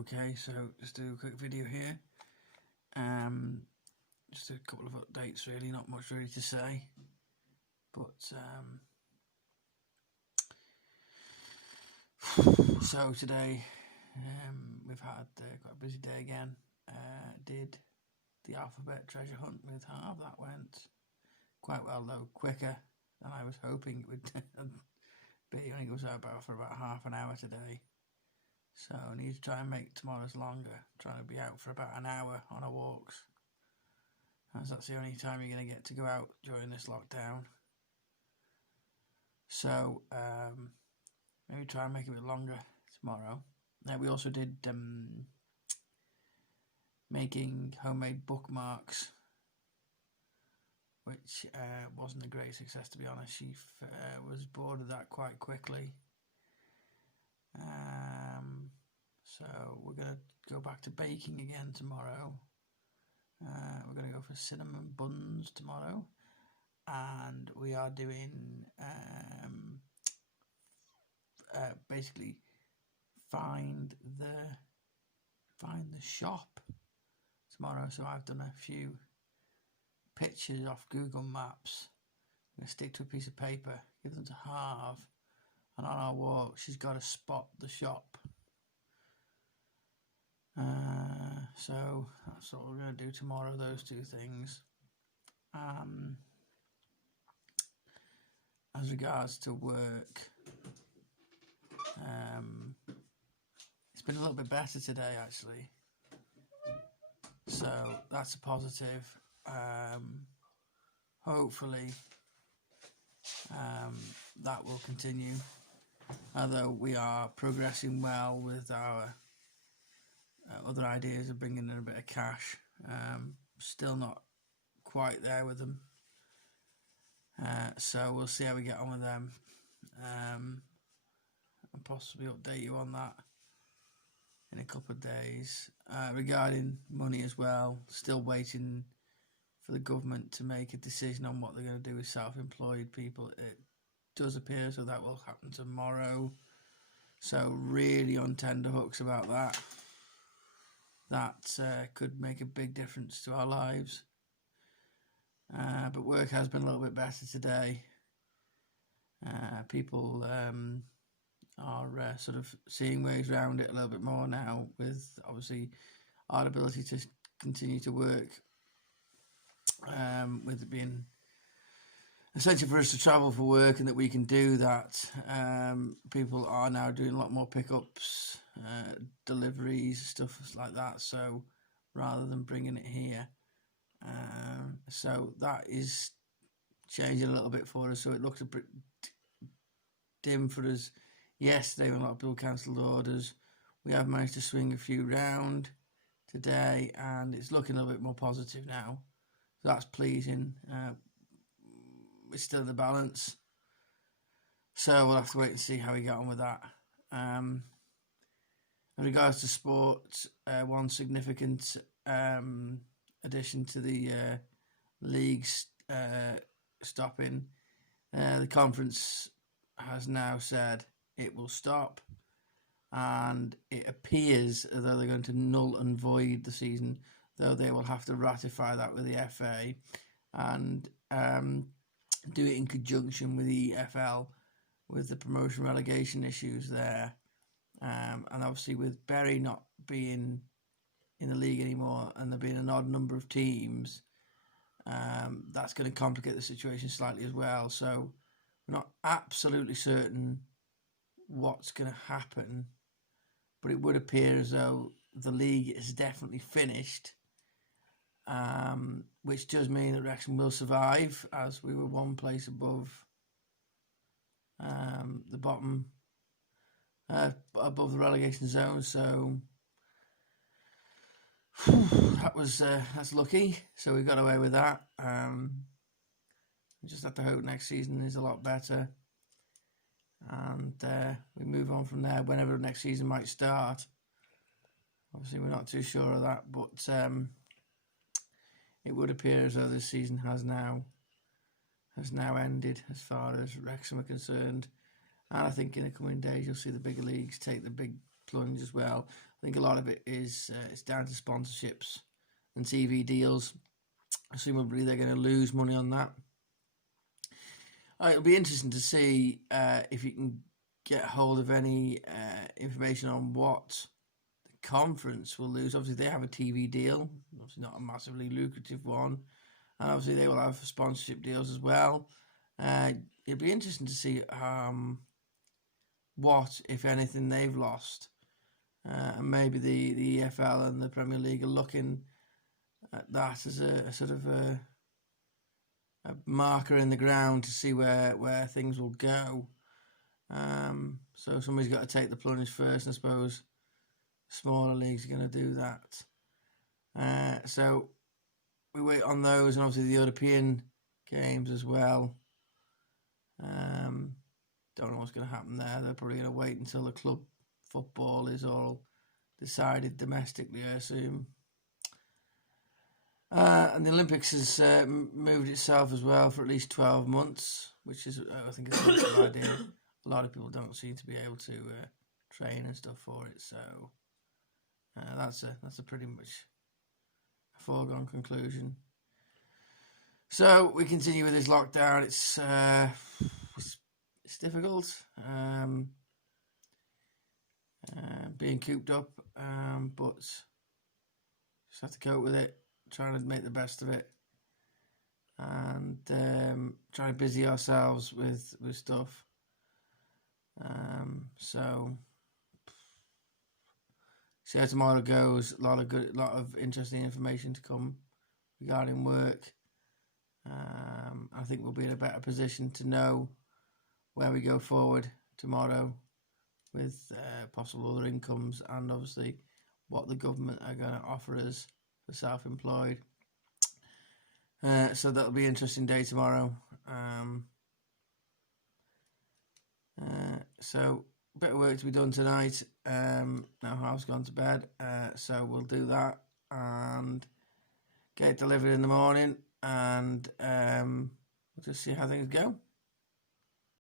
Okay, so just do a quick video here. Just a couple of updates really, not much really to say. But so today we've had quite a busy day again. Did the alphabet treasure hunt with Harv. That went quite well though, quicker than I was hoping it would be. It only goes out for about half an hour today. So I need to try and make tomorrow's longer, trying to be out for about an hour on our walks, as that's the only time you're going to get to go out during this lockdown. So maybe try and make it a bit longer tomorrow. Now we also did making homemade bookmarks, which wasn't a great success, to be honest. She was bored of that quite quickly. So we're going to go back to baking again tomorrow. We're going to go for cinnamon buns tomorrow, and we are doing basically find the shop tomorrow. So I've done a few pictures off Google Maps. I'm going to stick to a piece of paper, give them to Harv, and on our walk she's got to spot the shop. So that's what we're going to do tomorrow, those two things. As regards to work, it's been a little bit better today actually, so that's a positive. Hopefully that will continue, although we are progressing well with our other ideas of bringing in a bit of cash. Still not quite there with them, so we'll see how we get on with them, and possibly update you on that in a couple of days. Regarding money as well, still waiting for the government to make a decision on what they're going to do with self-employed people. It does appear so that will happen tomorrow, so really on tenterhooks about that. That could make a big difference to our lives. But work has been a little bit better today. People are sort of seeing ways around it a little bit more now, with obviously our ability to continue to work, with it being essential for us to travel for work and that we can do that. People are now doing a lot more pickups, deliveries, stuff like that, so rather than bringing it here. So that is changing a little bit for us, so it looks a bit dim for us yesterday when a lot of people cancelled orders. We have managed to swing a few round today and it's looking a little bit more positive now, so that's pleasing. It's still in the balance, so we'll have to wait and see how we get on with that. In regards to sport, one significant addition to the league's stopping, the conference has now said it will stop, and it appears as though they're going to null and void the season, though they will have to ratify that with the FA and do it in conjunction with the EFL with the promotion relegation issues there, and obviously with Bury not being in the league anymore and there being an odd number of teams, that's going to complicate the situation slightly as well. So we're not absolutely certain what's going to happen, but it would appear as though the league is definitely finished, which does mean that Wrexham will survive, as we were one place above the bottom, above the relegation zone. So that's lucky. So we got away with that. We just have to hope next season is a lot better, and we move on from there whenever next season might start. Obviously we're not too sure of that, but it would appear as though this season has now ended as far as Wrexham are concerned, and I think in the coming days you'll see the bigger leagues take the big plunge as well. think a lot of it is it's down to sponsorships and TV deals. Presumably they're going to lose money on that. It'll be interesting to see if you can get hold of any information on what the conference will lose. Obviously they have a TV deal, obviously not a massively lucrative one, and obviously they will have sponsorship deals as well. It'll be interesting to see what, if anything, they've lost. And maybe the EFL and the Premier League are looking at that as a sort of a marker in the ground to see where things will go. So somebody's got to take the plunge first, and I suppose smaller leagues are going to do that. So we wait on those, and obviously the European games as well. Don't know what's going to happen there. They're probably going to wait until the club football is all decided domestically, I assume. And the Olympics has moved itself as well for at least 12 months, which is, I think, it's a good idea. A lot of people don't seem to be able to train and stuff for it, so that's a pretty much a foregone conclusion. So we continue with this lockdown. It's difficult, being cooped up, but just have to cope with it, trying to make the best of it, and trying to busy ourselves with stuff. So see how tomorrow goes. A lot of interesting information to come regarding work. I think we'll be in a better position to know where we go forward tomorrow with possible other incomes, and obviously what the government are going to offer us for self-employed. So that'll be an interesting day tomorrow. So a bit of work to be done tonight. Now Half's gone to bed, so we'll do that and get it delivered in the morning, and we'll just see how things go.